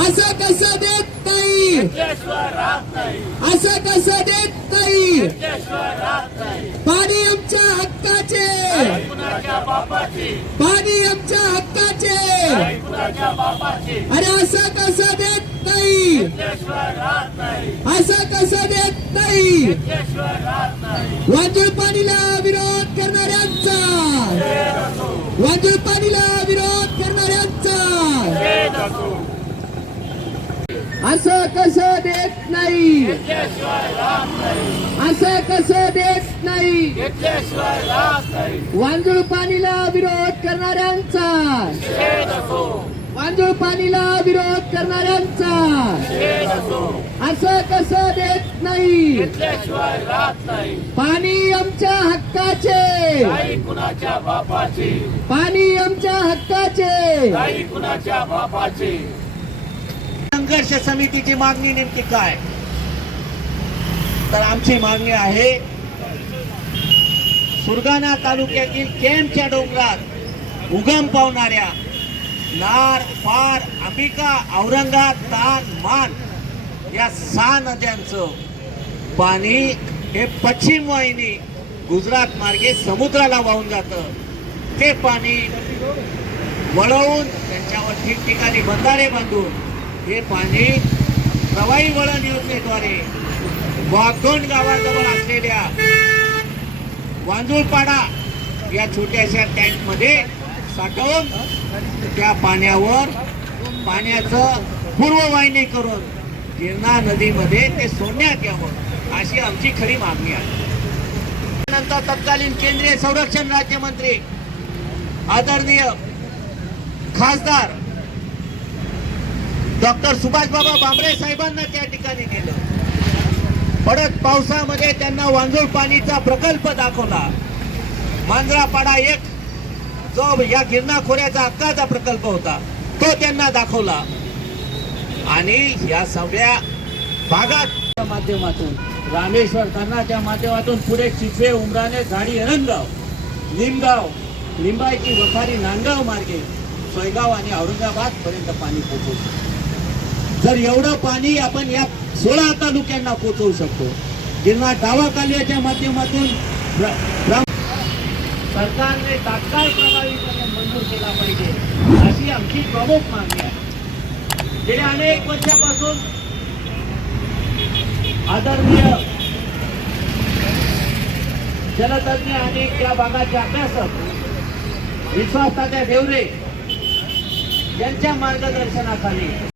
असं कसं देत नाही? असं कसं देत नाही? पाणी आमच्या हक्काचे. पाणी आमच्या हक्काचे. अरे असं कसं देत नाही? असं कसं देत नाही? वाजूळ पाणीला विरोध करणाऱ्यांचा. वाजूळ पाणीला विरोध करणाऱ्यांचा असं कसं देत नाही. असं कसं देत नाही. वांजूळ पाणीला विरोध करणाऱ्यांचा. वांजूळ पाणीला विरोध करणाऱ्यांचा. असं कसं देत नाही. पाणी आमच्या हक्काचे. कुणाच्या पाणी आमच्या हक्काचे. कुणाच्या बापाचे संघर्ष समितीची मागणी नेमकी काय? तर आमची मागणी आहे सुरगाणा तालुक्यातील केमच्या डोंगरात उगम पावणाऱ्या नार पार अंबिका औरंगा तान मान या सहा नद्यांचं पाणी हे पश्चिम वाहिनी गुजरात मार्गे समुद्राला वाहून जातं. ते पाणी वळवून त्यांच्यावर ठिकठिकाणी बंधारे बांधून हे पाणी प्रवाही वळण योजनेद्वारे वाघोंड गावाजवळ असलेल्या वांजुळपाडा या छोट्याशा टँकमध्ये साठवून त्या पाण्यावर पाण्याचं पूर्ववाहिनी करून गिरणा नदीमध्ये ते सोडण्यात यावं अशी आमची खरी मागणी आहे. नंतर तत्कालीन केंद्रीय संरक्षण राज्यमंत्री आदरणीय खासदार डॉक्टर सुभाषबाबा बांबरे साहेबांना त्या ठिकाणी गेलं पडत पावसामध्ये त्यांना वांजूळ पाणीचा प्रकल्प दाखवला. मांजरापाडा एक जो या गिरणा खोऱ्याचा हक्काचा प्रकल्प होता तो त्यांना दाखवला. आणि या सगळ्या भागात माध्यमातून रामेश्वर धरणाच्या माध्यमातून पुढे चिखले उमराने झाडी एरंगाव निमगाव लिंबायची वखारी नांदगाव मार्गे सोयगाव आणि औरंगाबाद पर्यंत पाणी पोहोचवू शकतो जर एवढं पाणी आपण या सोळा तालुक्यांना पोचवू शकतो गिरणा डावा कालियाच्या माध्यमातून सरकारने तात्काळ प्रभावीपणे मंजूर केला पाहिजे अशी आमची प्रमुख मागणी आहे. गेल्या अनेक वर्षापासून आदरणीय जलतज्ञ आणि त्या भागाचे अभ्यासक विश्वास तात्या देवरे यांच्या मार्गदर्शनाखाली